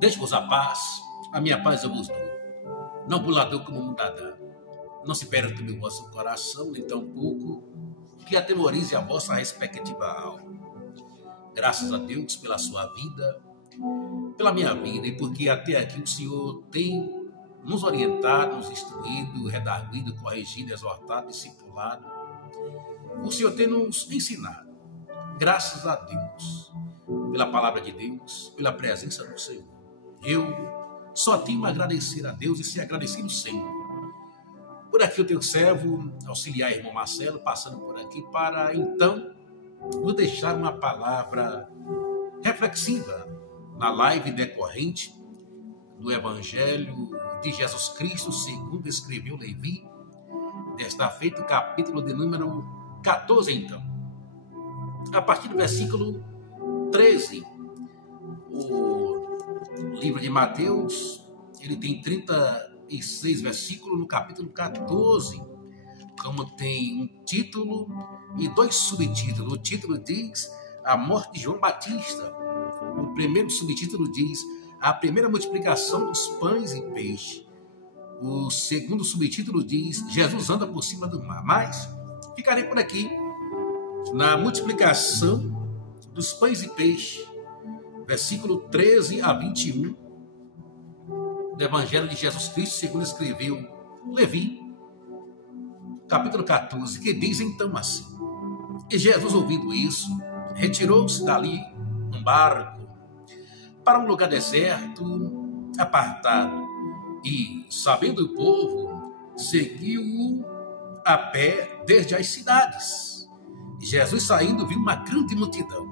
Deixe-vos a paz, a minha paz eu vos dou. Não bulador como mudadá. Não se perturbe o vosso coração, nem tampouco que atemorize a vossa respectiva alma. Graças a Deus pela sua vida, pela minha vida, e porque até aqui o Senhor tem nos orientado, nos instruído, redarguido, corrigido, exortado, discipulado. O Senhor tem nos ensinado. Graças a Deus pela palavra de Deus, pela presença do Senhor. Eu só tenho a agradecer a Deus e ser agradecido sempre. Por aqui o teu servo, auxiliar irmão Marcelo, passando por aqui para então vou deixar uma palavra reflexiva na live decorrente do Evangelho de Jesus Cristo, segundo escreveu Levi, desta feita, capítulo de número 14, então. A partir do versículo 13, o livro de Mateus, ele tem 36 versículos, no capítulo 14, como tem um título e dois subtítulos. O título diz a morte de João Batista. O primeiro subtítulo diz a primeira multiplicação dos pães e peixes. O segundo subtítulo diz Jesus anda por cima do mar. Mas ficarei por aqui na multiplicação dos pães e peixes, versículo 13 a 21 do Evangelho de Jesus Cristo, segundo escreveu Levi, capítulo 14, que diz então assim: E Jesus, ouvindo isso, retirou-se dali num barco para um lugar deserto, apartado, e, sabendo o povo, seguiu-o a pé desde as cidades. Jesus, saindo, viu uma grande multidão,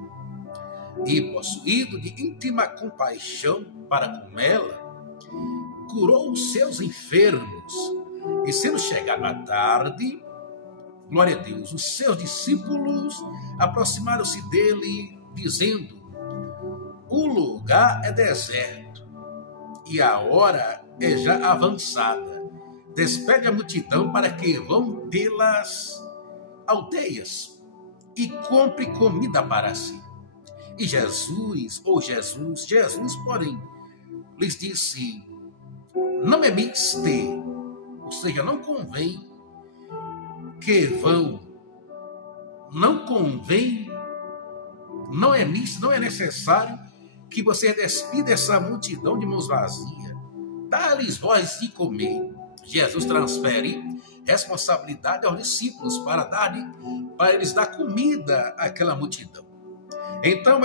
e, possuído de íntima compaixão para com ela, curou os seus enfermos. E sendo chegado a tarde, glória a Deus, os seus discípulos aproximaram-se dele, dizendo: O lugar é deserto, e a hora é já avançada. Despede a multidão para que vão pelas aldeias e compre comida para si. E Jesus, porém, lhes disse: Não é mister, ou seja, não convém que vão, não convém, não é necessário que você despida essa multidão de mãos vazias. Dá-lhes voz de comer. Jesus transfere responsabilidade aos discípulos para eles dar comida àquela multidão. Então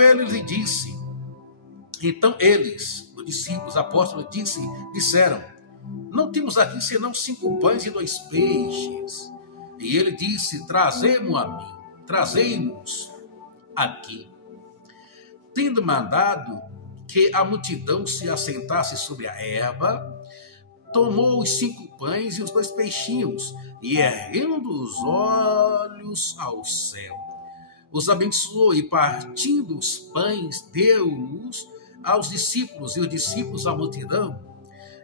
eles, os discípulos, apóstolos, disseram: Não temos aqui senão 5 pães e 2 peixes. E ele disse: Trazei-nos aqui. Tendo mandado que a multidão se assentasse sobre a erva, tomou os 5 pães e os 2 peixinhos, e erguendo os olhos ao céu, os abençoou, e partindo os pães, deu-os aos discípulos, e os discípulos à multidão,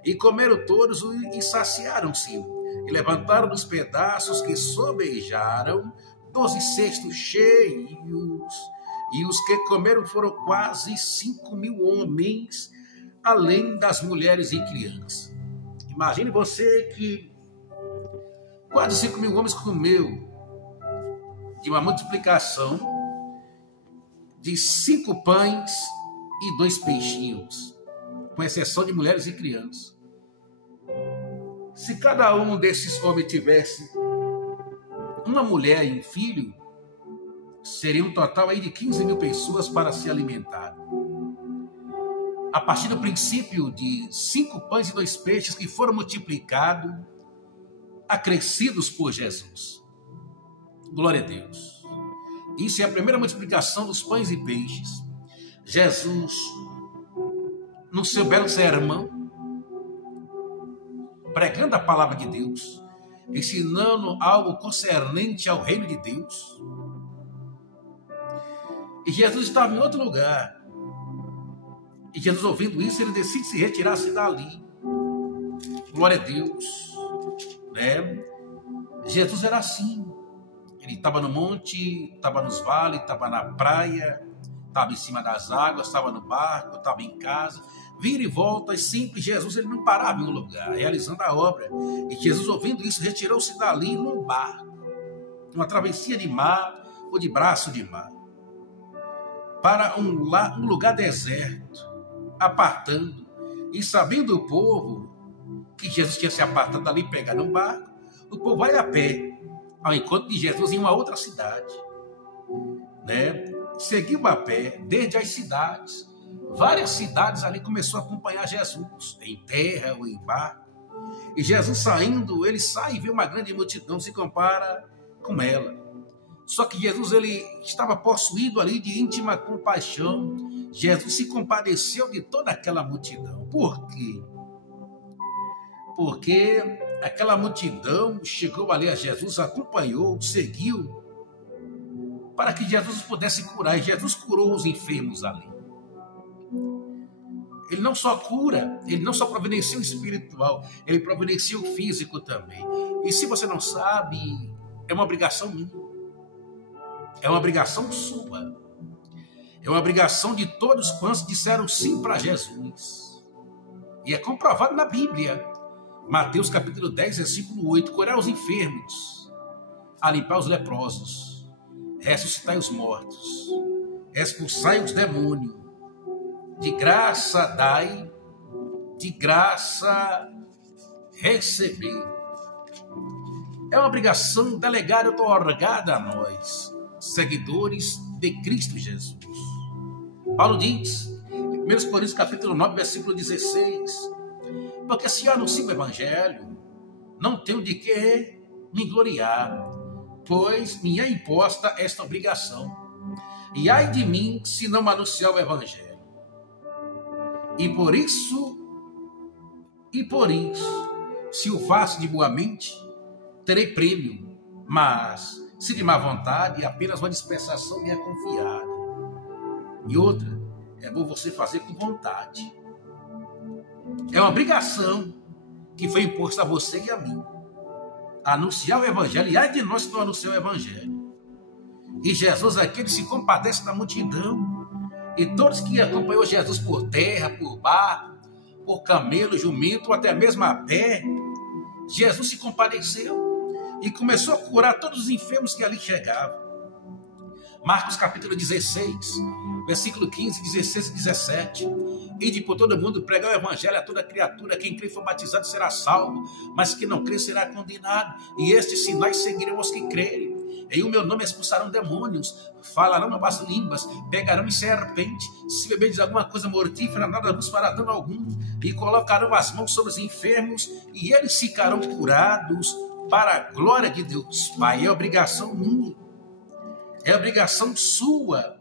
e comeram todos e saciaram-se, e levantaram dos pedaços que sobejaram 12 cestos cheios, e os que comeram foram quase 5.000 homens, além das mulheres e crianças. Imagine você que quase 5.000 homens comeu de uma multiplicação de 5 pães e 2 peixinhos, com exceção de mulheres e crianças. Se cada um desses homens tivesse uma mulher e um filho, seria um total aí de 15.000 pessoas para se alimentar. A partir do princípio de 5 pães e 2 peixes que foram multiplicados, acrescidos por Jesus. Glória a Deus. Isso é a primeira multiplicação dos pães e peixes. Jesus, no seu belo sermão, pregando a palavra de Deus, ensinando algo concernente ao reino de Deus. E Jesus estava em outro lugar. E Jesus, ouvindo isso, ele decide se retirar-se dali. Glória a Deus. Né? Jesus era assim. Ele estava no monte, estava nos vales, estava na praia, estava em cima das águas, estava no barco, estava em casa. vira e volta, e sempre Jesus ele não parava em um lugar, realizando a obra. E Jesus, ouvindo isso, retirou-se dali num barco, uma travessia de mar ou de braço de mar, para um lugar deserto, apartando. E sabendo o povo que Jesus tinha se apartado dali e pegado um barco, o povo vai a pé ao encontro de Jesus em uma outra cidade, né? Seguiu a pé desde as cidades. Várias cidades ali começou a acompanhar Jesus, em terra ou em barco. E Jesus saindo, ele sai e vê uma grande multidão, se compara com ela. Só que Jesus ele estava possuído ali de íntima compaixão. Jesus se compadeceu de toda aquela multidão. Por quê? Porque aquela multidão chegou ali a Jesus, acompanhou, seguiu, para que Jesus pudesse curar. E Jesus curou os enfermos ali. Ele não só cura, ele não só providencia o espiritual, ele providencia o físico também. E se você não sabe, é uma obrigação minha. É uma obrigação sua. É uma obrigação de todos quantos disseram sim para Jesus. E é comprovado na Bíblia. Mateus capítulo 10, versículo 8. Curar os enfermos, a limpar os leprosos, ressuscitai os mortos, expulsai os demônios. De graça dai, de graça receber. É uma obrigação delegada e otorgada a nós, seguidores de Cristo Jesus. Paulo diz, em 1 Coríntios capítulo 9, versículo 16, porque se eu anuncio o evangelho, não tenho de que me gloriar, pois me é imposta esta obrigação. E ai de mim se não anunciar o evangelho. E por isso, se o faço de boa mente, terei prêmio, mas se de má vontade, apenas uma dispensação me é confiada. E outra, é bom você fazer com vontade. É uma obrigação que foi imposta a você e a mim. Anunciar o evangelho, e ai de nós se não anunciar o evangelho. E Jesus aqui, ele se compadece da multidão. E todos que acompanhou Jesus por terra, por barco, por camelo, jumento, ou até mesmo a pé, Jesus se compadeceu e começou a curar todos os enfermos que ali chegavam. Marcos capítulo 16, versículo 15, 16 e 17. Ide por todo mundo, pregar o evangelho a toda criatura. Quem crê e for batizado será salvo, mas quem não crê será condenado. E estes sinais seguirão os que crerem. Em o meu nome expulsarão demônios, falarão novas línguas, pegarão em serpente, se beberdes alguma coisa mortífera, nada vos fará dano algum, e colocarão as mãos sobre os enfermos, e eles ficarão curados, para a glória de Deus Pai. É obrigação minha, é obrigação sua,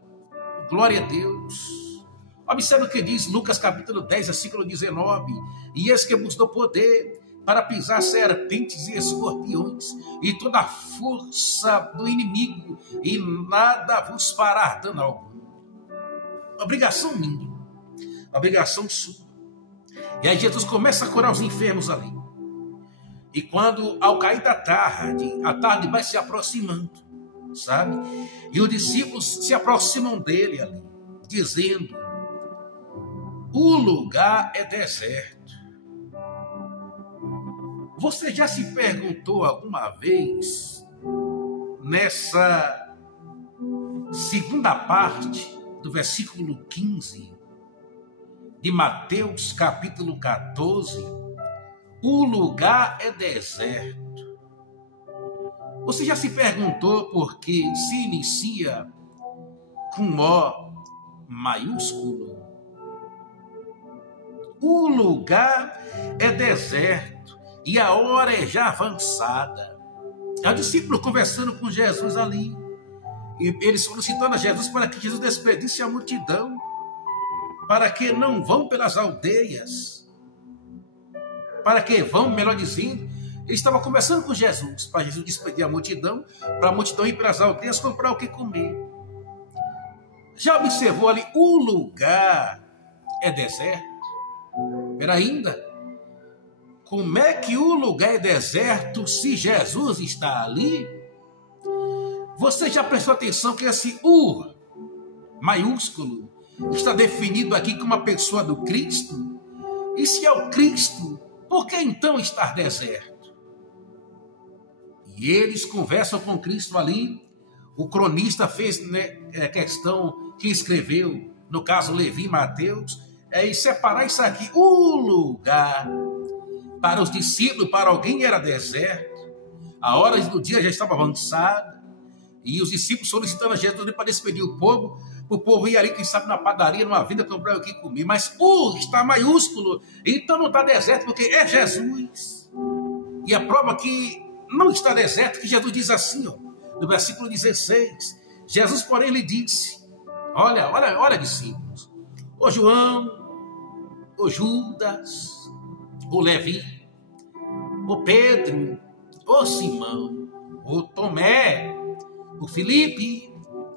glória a Deus. Observe o que diz Lucas capítulo 10, versículo 19, e eis que vos dou poder para pisar serpentes e escorpiões, e toda a força do inimigo, e nada vos fará dano algum. Obrigação minha, obrigação sua. E aí Jesus começa a curar os enfermos ali. E quando, ao cair da tarde, a tarde vai se aproximando, sabe? E os discípulos se aproximam dele ali, dizendo, o lugar é deserto. Você já se perguntou alguma vez, nessa segunda parte do versículo 15 de Mateus capítulo 14, o lugar é deserto. Você já se perguntou por que se inicia com O maiúsculo? O lugar é deserto. E a hora é já avançada. É o discípulo conversando com Jesus ali. E eles solicitando a Jesus para que Jesus despedisse a multidão. Para que não vão pelas aldeias. Para que vão, melhor dizendo. Ele estava conversando com Jesus. Para Jesus despedir a multidão. Para a multidão ir pelas aldeias comprar o que comer. Já observou ali? O lugar é deserto. Pera ainda. Como é que o lugar é deserto se Jesus está ali? Você já prestou atenção que esse U maiúsculo está definido aqui como uma pessoa do Cristo? E se é o Cristo, por que então estar deserto? E eles conversam com Cristo ali. O cronista fez, né, questão que escreveu, no caso Levi e Mateus, e separar isso aqui. O lugar para os discípulos, para alguém era deserto. A hora do dia já estava avançada. E os discípulos solicitando a Jesus para despedir o povo ir ali, quem sabe, na padaria, numa vida, comprar o que comer. Mas está maiúsculo, então não está deserto, porque é Jesus. E a prova que não está deserto, que Jesus diz assim, ó, no versículo 16. Jesus, porém, lhe disse: olha, discípulos, ô João, ô Judas, ô Levi, ô Pedro, ô Simão, ô Tomé, o Filipe,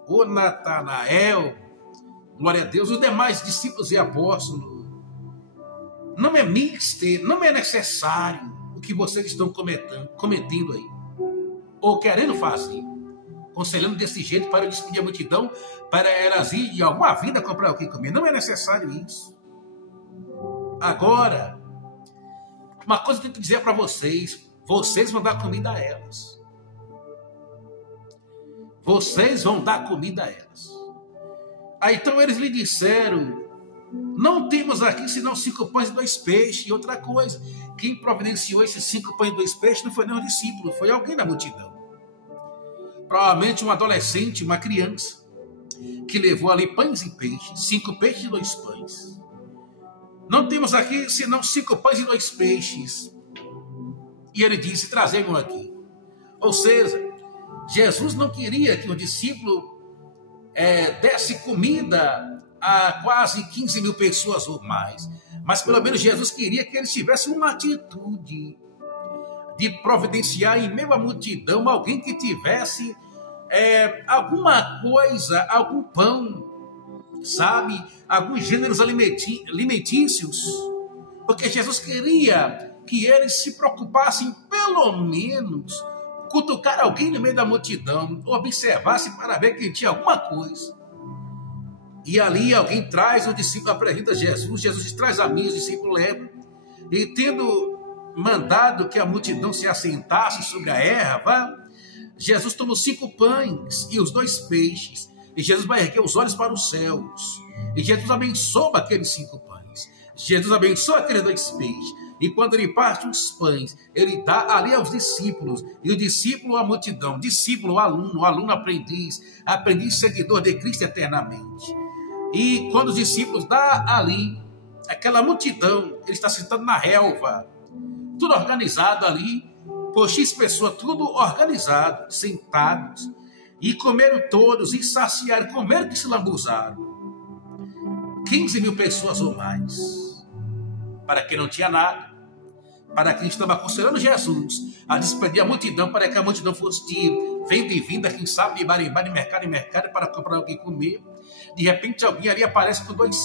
o Natanael, glória a Deus, os demais discípulos e apóstolos, não é mister, não é necessário o que vocês estão cometendo aí, ou querendo fazer, aconselhando desse jeito para despedir a multidão, para elas ir de alguma vida comprar o que comer. Não é necessário isso. Agora, uma coisa que eu tenho que dizer para vocês vão dar comida a elas. Vocês vão dar comida a elas. Aí então eles lhe disseram: não temos aqui senão 5 pães e 2 peixes. E outra coisa, quem providenciou esses 5 pães e 2 peixes não foi nem um discípulo, foi alguém da multidão. Provavelmente um adolescente, uma criança, que levou ali pães e peixes, 5 peixes e 2 pães. Não temos aqui senão 5 pães e 2 peixes. E ele disse: trazemos aqui. Ou seja, Jesus não queria que o discípulo desse comida a quase 15 mil pessoas ou mais. Mas pelo menos Jesus queria que eles tivessem uma atitude de providenciar em meio à multidão alguém que tivesse alguma coisa, algum pão, sabe? Alguns gêneros alimentícios. Porque Jesus queria que eles se preocupassem pelo menos cutucar alguém no meio da multidão, observasse para ver que tinha alguma coisa. E ali alguém traz, o discípulo apresenta Jesus, Jesus diz: traz a mim, os discípulos levam. E tendo mandado que a multidão se assentasse sobre a erva, Jesus tomou 5 pães e os 2 peixes, e Jesus vai erguer os olhos para os céus, e Jesus abençoa aqueles 5 pães, Jesus abençoa aqueles 2 peixes, e quando ele parte os pães, ele dá ali aos discípulos, e o discípulo à multidão, discípulo, aluno aprendiz, aprendiz seguidor de Cristo eternamente. E quando os discípulos dá ali, aquela multidão, ele está sentado na relva, tudo organizado ali, por X pessoas, tudo organizado, sentados, e comeram todos, e saciaram, comeram que se lambuzaram. 15 mil pessoas ou mais. Para quem não tinha nada, para quem estava aconselhando Jesus a despedir a multidão, para que a multidão fosse de venda e vinda, quem sabe, de bar em bar, de mercado em mercado, para comprar o que comer. De repente alguém ali aparece com dois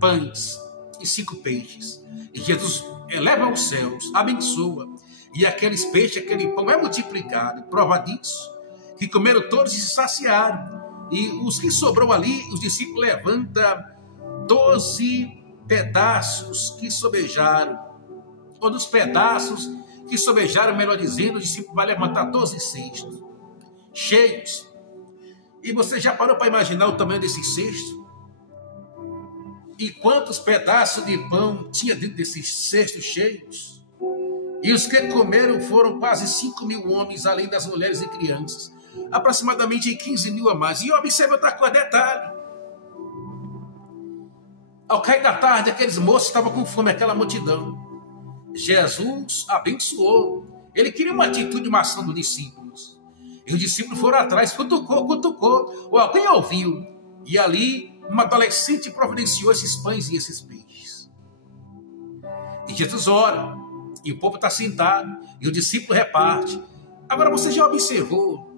pães e 5 peixes. E Jesus eleva aos céus, abençoa, e aqueles peixes, aquele pão é multiplicado. Prova disso, que comeram todos e se saciaram. E os que sobrou ali, os discípulos levantam 12 pedaços que sobejaram. Ou dos pedaços que sobejaram, melhor dizendo, o discípulo vai levantar 12 cestos cheios. E você já parou para imaginar o tamanho desses cestos? E quantos pedaços de pão tinha dentro desses cestos cheios? E os que comeram foram quase 5 mil homens, além das mulheres e crianças. Aproximadamente 15 mil a mais. E observe outra coisa, detalhe. Ao cair da tarde, aqueles moços estavam com fome, aquela multidão. Jesus abençoou. Ele queria uma atitude, uma ação dos discípulos. E os discípulos foram atrás, cutucou. Ou alguém ouviu. E ali, uma adolescente providenciou esses pães e esses peixes. E Jesus ora. E o povo está sentado. E o discípulo reparte. Agora, você já observou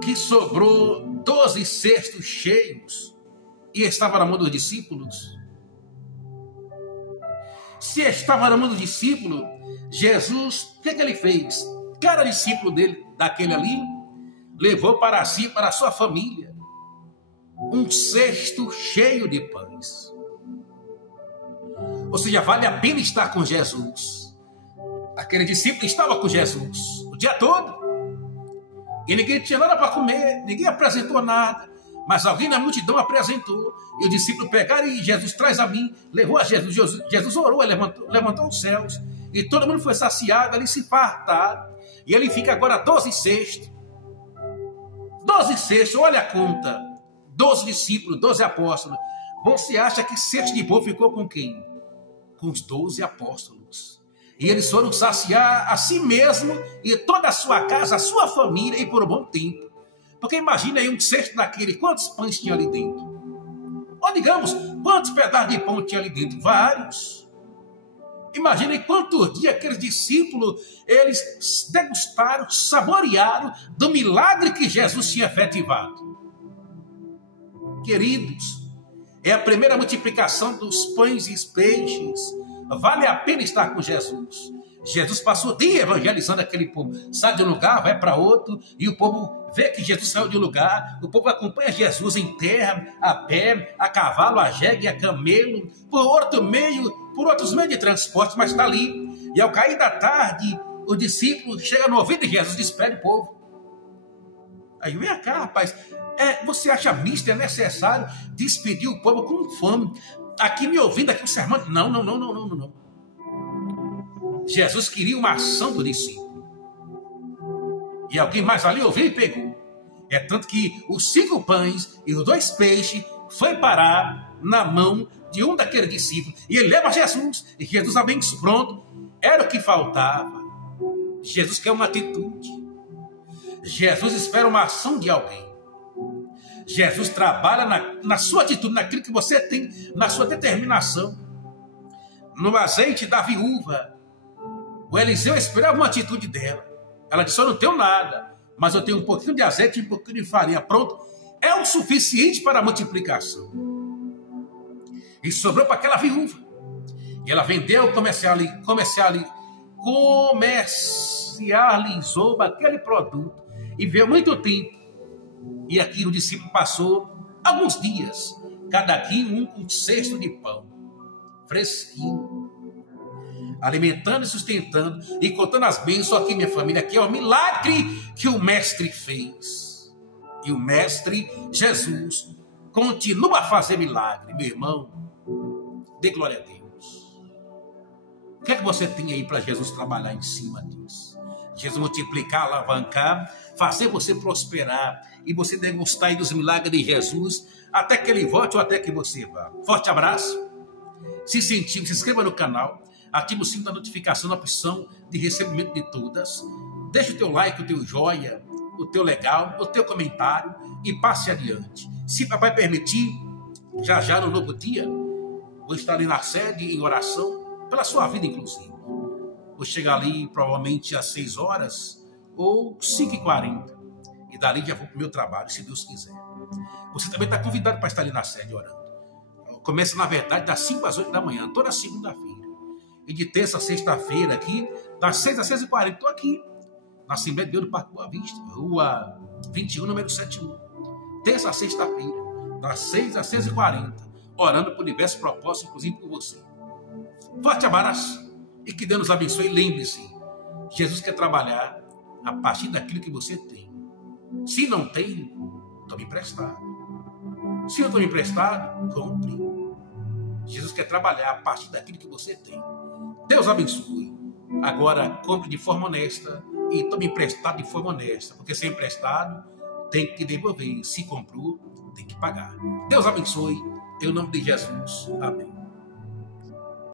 que sobrou 12 cestos cheios e estava na mão dos discípulos? Se estava na mão do discípulo, Jesus, o que ele fez? Cada discípulo dele, daquele ali, levou para si, para a sua família. um cesto cheio de pães. Ou seja, vale a pena estar com Jesus. Aquele discípulo estava com Jesus o dia todo. E ninguém tinha nada para comer, ninguém apresentou nada. Mas alguém na multidão apresentou. E o discípulo pegaram e Jesus traz a mim, levou a Jesus. Jesus orou, levantou os céus. E todo mundo foi saciado, ali se fartaram. E ele fica agora 12 cestos. 12 cestos, olha a conta. 12 discípulos, 12 apóstolos. Você acha que cesto de povo ficou com quem? Com os 12 apóstolos. E eles foram saciar a si mesmo e toda a sua casa, a sua família, e por um bom tempo. Porque imagina aí um cesto daquele, quantos pães tinha ali dentro? Ou digamos, quantos pedaços de pão tinha ali dentro? Vários. Imagina aí quantos dias aqueles discípulos, eles degustaram, saborearam do milagre que Jesus tinha efetivado. Queridos, é a primeira multiplicação dos pães e peixes. Vale a pena estar com Jesus. Jesus passou o dia evangelizando aquele povo. Sai de um lugar, vai para outro, e o povo vê que Jesus saiu de um lugar. O povo acompanha Jesus em terra, a pé, a cavalo, a jegue, a camelo, por outros meios de transporte, mas está ali. E ao cair da tarde, o discípulo chega no ouvido de Jesus e despede o povo. Aí, vem cá, rapaz, você acha misto, é necessário despedir o povo com fome? Aqui me ouvindo, aqui o sermão. Não. Jesus queria uma ação do discípulo. E alguém mais ali ouviu e pegou. É tanto que os 5 pães e os 2 peixes foi parar na mão de um daqueles discípulos. E ele leva Jesus. E Jesus abençoa. Pronto. Era o que faltava. Jesus quer uma atitude. Jesus espera uma ação de alguém. Jesus trabalha na sua atitude, naquilo que você tem, na sua determinação. No azeite da viúva, o Eliseu esperava uma atitude dela. Ela disse, eu não tenho nada, mas eu tenho um pouquinho de azeite e um pouquinho de farinha. Pronto, é o suficiente para a multiplicação. E sobrou para aquela viúva. E ela vendeu, comercializou aquele produto. E veio muito tempo. E aqui o discípulo passou alguns dias, cada quinho com um cesto de pão, fresquinho, alimentando e sustentando e contando as bênçãos aqui, minha família, aqui é o milagre que o Mestre fez. E o Mestre Jesus continua a fazer milagre, meu irmão. Dê glória a Deus. O que é que você tem aí para Jesus trabalhar em cima disso? Jesus multiplicar, alavancar, fazer você prosperar e você degustar aí dos milagres de Jesus até que ele volte ou até que você vá. Forte abraço. Se sentir, se inscreva no canal, ative o sino da notificação na opção de recebimento de todas. Deixe o teu like, o teu joia, o teu legal, o teu comentário e passe adiante. Se papai permitir, já no novo dia, vou estar ali na sede em oração pela sua vida inclusive. Vou chegar ali provavelmente às 6 horas ou 5h40. E dali já vou para o meu trabalho, se Deus quiser. Você também está convidado para estar ali na sede orando. Começa, na verdade, das 5 às 8 da manhã, toda segunda-feira. E de terça a sexta-feira aqui, das 6 às 6h40, estou aqui, na Assembleia de Deus do Parque Boa Vista, Rua 21, número 71. Terça a sexta-feira, das 6 às 6h40, orando por diversos propósitos, inclusive por você. Forte abraço. E que Deus nos abençoe. E lembre-se, Jesus quer trabalhar a partir daquilo que você tem. Se não tem, tome emprestado. Se não tome emprestado, compre. Jesus quer trabalhar a partir daquilo que você tem. Deus abençoe. Agora, compre de forma honesta e tome emprestado de forma honesta. Porque se é emprestado, tem que devolver. Se comprou, tem que pagar. Deus abençoe. Em nome de Jesus. Amém.